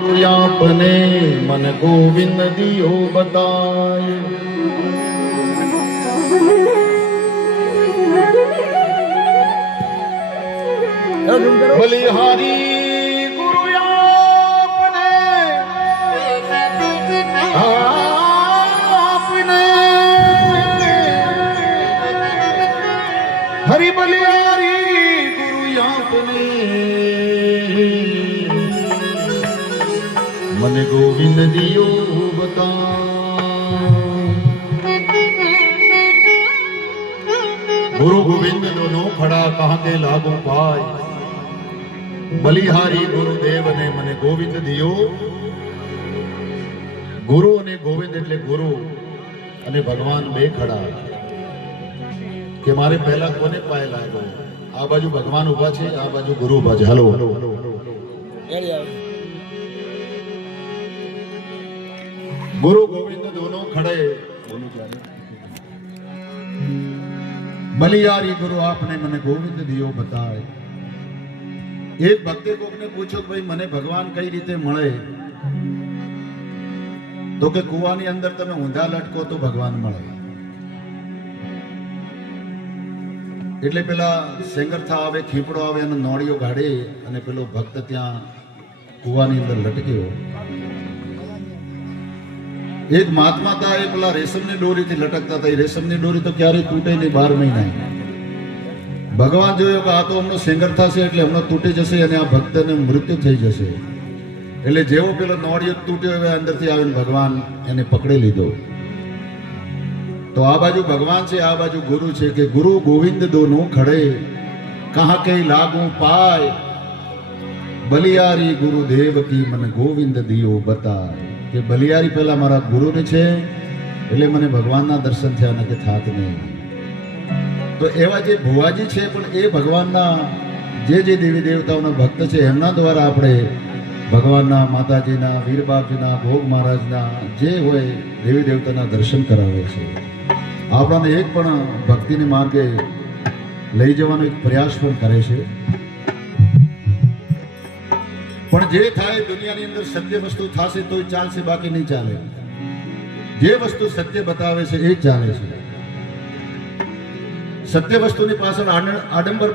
આપને મન ગોવિંદ દિયો બતાય. બલિહારી ગુરુ આપને આપને. હરિ બલિહારી મને ગોવિંદ દિયો બતા ગુરુ ગોવિંદ નો ખડા કે લાગુ પાય. બલિહારી ગુરુદેવ ને મને ગોવિંદ દિયો. ગુરુ અને ગોવિંદ એટલે ગુરુ અને ભગવાન બે ખડા. કે મારે પહેલા કોને પાય લાગ્યો? આ બાજુ ભગવાન ઊભા છે, આ બાજુ ગુરુ ઊભા છે. હલો. ગુરુ ગોવિંદ દોનો ખડે. બલિયારી ગુરુ, આપને મને ગોવિંદ દિયો બતાય એક ભક્તે કોકને પૂછ્યું ભાઈ, મને ભગવાન કઈ રીતે મળે? તો કે, કુવાની અંદર તમે ઊંધા લટકો તો ભગવાન મળે. એટલે પેલા સેંગરથા આવે, ખીપડો આવે અને નોળીઓ ગાડે અને પેલો ભક્ત ત્યાં કુવાની અંદર લટક્યો. એક મહાત્મા હતા એ પેલા રેશમની દોરીથી લટકતા હતા. એ રેશમની દોરી તો ક્યારેય તૂટે નહીં, બાર મહિના. ભગવાન જોયો કે આ તો હમણાં સેંગર થશે એટલે હમણાં તૂટી જશે અને આ ભક્તને મૃત્યુ થઈ જશે. એટલે જેવો પેલો નોળિયો તૂટ્યો હવે અંદરથી આવીને ભગવાન એને પકડી લીધો. તો આ બાજુ ભગવાન છે, આ બાજુ ગુરુ છે કે ગુરુ ગોવિંદ દોનો ખડે, કહા કઈ લાગુ પાય. બલિયારી ગુરુદેવ કી મને ગોવિંદ દિયો બતાય. કે બલિયારી પહેલા મારા ગુરુને છે, એટલે મને ભગવાનના દર્શન થયા નથી થાત નહીં. તો એવા જે ભુવાજી છે, પણ એ ભગવાનના જે જે દેવી દેવતાઓના ભક્ત છે, એમના દ્વારા આપણે ભગવાનના માતાજીના વીરબાપજીના ભોગ મહારાજના જે હોય દેવી દેવતાના દર્શન કરાવે છે. આપણાને એક પણ ભક્તિને માર્ગે લઈ જવાનો એક પ્રયાસ પણ કરે છે. પણ જે થાય દુનિયાની અંદર સત્ય વસ્તુ થશે તોય ચાલશે, બાકી નહીં ચાલે. જે વસ્તુ સત્ય બતાવે છે એ જ ચાલે છે. સત્ય વસ્તુની પાછળ આડ- આડંબર